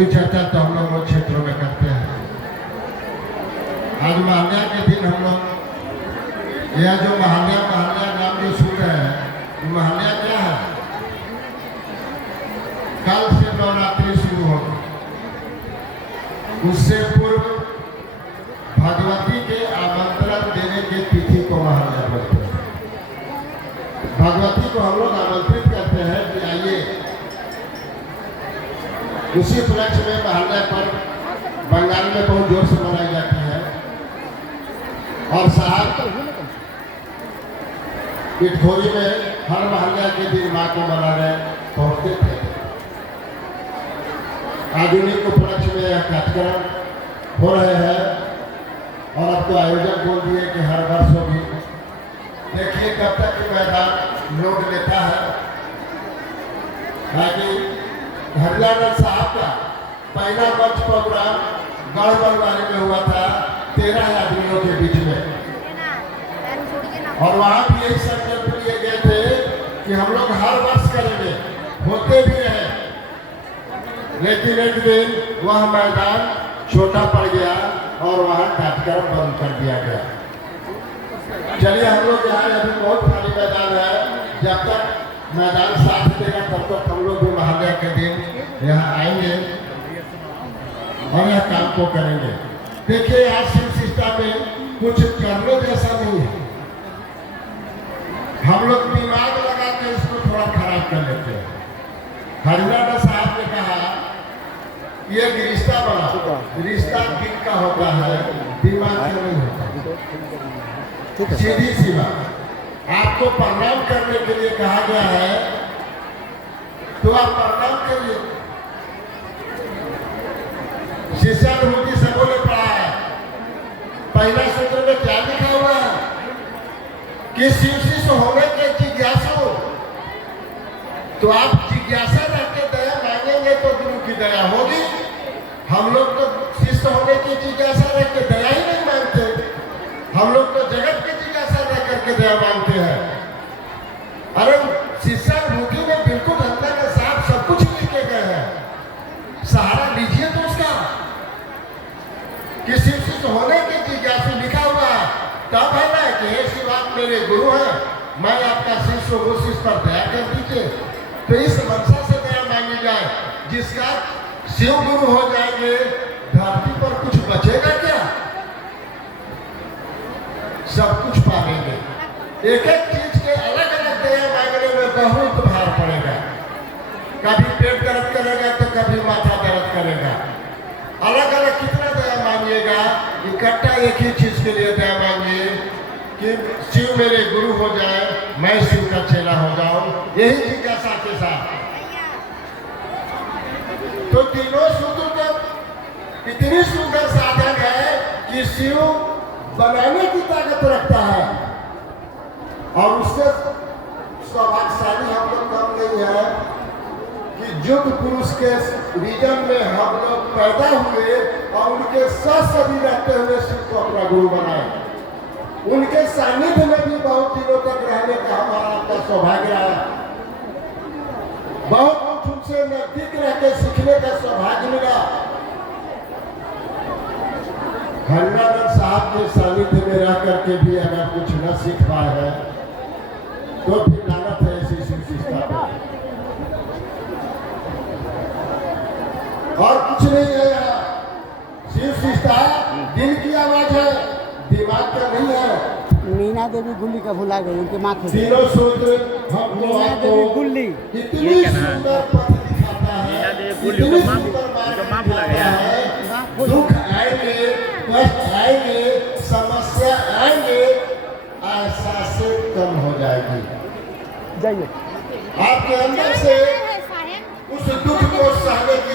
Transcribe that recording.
शिव चर्चा तो हम लोग वो क्षेत्रों में करते हैं। आज महाल्या के दिन हम लोग यह जो महाल्या नाम जो सुन रहे हैं, महाल्या क्या है? कल से नवरात्रि शुरू होगी। उससे पूर्व भगवती के आमंत्रण देने के तिथि को महाल्या बोलते हैं। भगवती को हम लोग आमंत्रित करते हैं कि आइए। उसी उपलक्ष्य में महाल्या पर्व बंगाल में बहुत जोर से मनाई जाती है और साहब पिठखोरी में हर महाल्या के दिन माँ को मनाने पहुंचते थे। आधुनिक उपलक्ष्य में यह कार्यक्रम हो रहे हैं और अब तो आयोजक बोल दिए कि हर वर्ष होगी। देखिए कब तक ये मैदान लोड लेता है। बाकी हरियाणा साहब का पहला मंच प्रोग्राम गढ़ बनवारी में हुआ था 13 आदमियों के बीच में, और वहाँ भी यही संकल्प लिए गए थे कि हम लोग हर वर्ष करेंगे, होते भी रहे। लेकिन एक दिन वह मैदान छोटा पड़ गया और वहाँ कार्यक्रम बंद कर दिया गया। चलिए हम लोग यहाँ अभी बहुत खाली मैदान है, जब तक मैदान साथ देगा तब तक हम लोग भी महाल्या के दिन यहाँ आएंगे और यह काम को करेंगे। देखिए आज शिव शिष्टा में कुछ करने जैसा नहीं है। हम लोग दिमाग लगा के इसको थोड़ा खराब कर लेते हैं। हरियाणा साहब ने कहा ये रिश्ता बना, रिश्ता दिल का होता है, दिमाग से नहीं होता। सीधी सी बात। आपको प्रणाम करने के लिए कहा गया है तो आप प्रणाम करिए। शिष्यानुभूति सबों ने पढ़ा है। पहला सूत्र में क्या लिखा हुआ है कि शिव शिष्य होने के जिज्ञासु। तो आप जिज्ञासा रख के दया मांगेंगे तो गुरु की दया होगी। हम लोग तो शिष्य होने की जिज्ञासा रख के दया ही नहीं मांगते। हम लोग तो जगत की जिज्ञासा रख करके दया मांगते हैं। अरे शिष्यानुभूति में बिल्कुल अंदर का साफ सब कुछ लिखे गए हैं। सहारा लीजिए तो उसका कि शिव शिष्य होने की जिज्ञासा लिखा हुआ है। तब है ना कि हे शिव आप मेरे गुरु हैं, मैं आपका शिष्य हूँ, उस शिष्य पर दया कर दीजिए। तो इस मंशा से दया मांगी जाए। जिसका शिव गुरु हो जाएंगे धरती पर कुछ बचेगा क्या? सब कुछ पालेंगे। एक एक चीज के अलग अलग दया मांगने में बहुत भार पड़ेगा। कभी पेट दर्द करेगा तो कभी माथा दर्द करेगा। अलग अलग कितना दया मांगिएगा। इकट्ठा एक ही चीज के लिए दया मांगिए कि शिव मेरे गुरु हो जाए, मैं शिव का चेला हो जाऊं। यही जिज्ञासा के साथ तो तीनों सूत्र तो इतनी सुंदर साधन है कि शिव बनाने की ताकत रखता है और उससे सौभाग्यशाली हम लोग कम नहीं है कि युग पुरुष के रीजन में हम लोग पैदा हुए और उनके सभी रहते हुए शिव को अपना गुरु बनाए। उनके सानिध्य में भी बहुत दिनों तक रहने का हमारा आपका सौभाग्य रहा। बहुत कुछ उनसे नजदीक रह के सीखने का सौभाग्य मिला। हरियाणा साहब के सानिध्य में रह करके भी अगर कुछ न सीख पाए हैं तो फिर लानत है ऐसी शिव शिष्टा पर। और कुछ नहीं है यहाँ। शिव शिष्टा दिल की आवाज है, दिमाग का नहीं है। मीना देवी गुल्ली का भुला गई, उनकी माँ थी तीनों सूत्र मीना देवी गुल्ली। इतनी सुंदर पथ दिखाता है, इतनी सुंदर माँ भुला गया है। दुख आएंगे, कष्ट आएंगे, समस्या आएंगे, आशा से कम हो जाएगी। जाइए आपके अंदर से उस दुख को सहने की